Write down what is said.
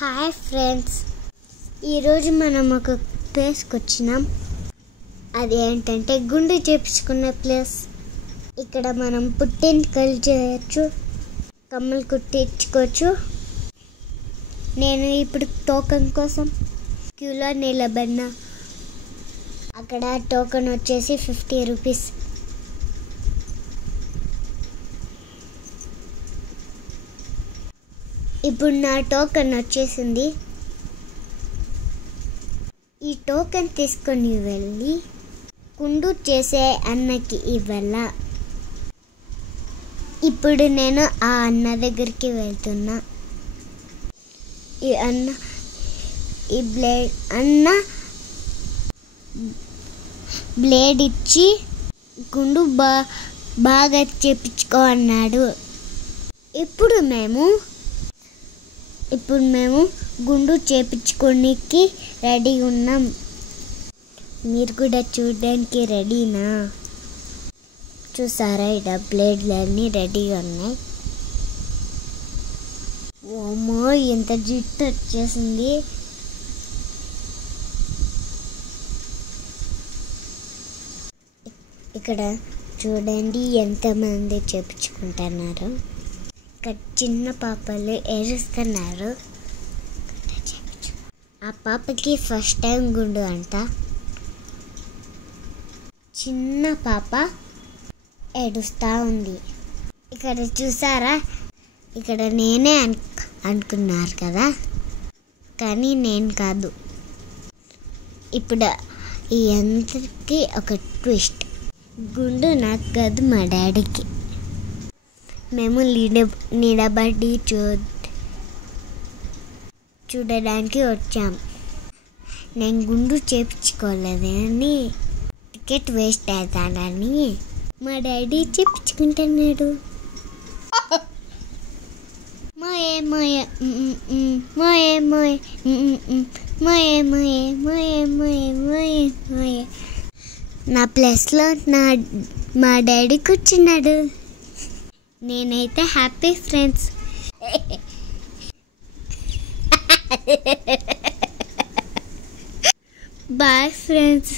Hi friends, ఈరోజు మనం ఒక ప్లేస్కి వచ్చినాం. అది ఏంటంటే గుండు చేపించుకునే ప్లేస్. ఇక్కడ మనం పుట్టెంటుకలు చేయొచ్చు, కమ్మలు కుట్టించుకోవచ్చు. నేను ఇప్పుడు టోకెన్ కోసం క్యూలో నిలబడినా. అక్కడ టోకెన్ వచ్చేసి 50 రూపీస్. ఇప్పుడు నా టోకెన్ వచ్చేసింది. ఈ టోకెన్ తీసుకొని వెళ్ళి గుండు చేసే అన్నకి ఇవ్వాల. ఇప్పుడు నేను ఆ అన్న దగ్గరికి వెళ్తున్నా. ఈ బ్లేడ్ ఇచ్చి గుండు బాగా చేపించుకో అన్నాడు. ఇప్పుడు మేము గుండు చేపించుకోనికి రెడీ ఉన్నాం. మీరు కూడా చూడడానికి రెడీనా? చూసారా, ఇక్కడ బ్లేడ్లన్నీ రెడీగా ఉన్నాయి. ఓమో, ఎంత జిట్టు వచ్చేసింది. ఇక్కడ చూడండి ఎంతమంది చేపించుకుంటున్నారు. ఇక్కడ చిన్న పాపలు ఏడుస్తున్నారు. ఆ పాపకి ఫస్ట్ టైం గుండు అంట. చిన్న పాప ఏడుస్తూ ఉంది. ఇక్కడ చూసారా, ఇక్కడ నేనే అనుకున్నారు కదా, కానీ నేను కాదు. ఇప్పుడు ఈ అందరికి ఒక ట్విస్ట్. గుండు నాకు కాదు, మా డాడీకి. మేము నిలబడి చూడడానికి వచ్చాం. నేను గుండు చేపించుకోలేదని, టికెట్ వేస్ట్ అవుతానని మా డాడీ చేపించుకుంటున్నాడు. మోయే మోయే మోయే మోయే మోయే మోయే మోయే మోయే మోయే మోయే. నా ప్లేస్లో మా డాడీ కూర్చున్నాడు. నేనైతే హ్యాపీ ఫ్రెండ్స్. Bye friends.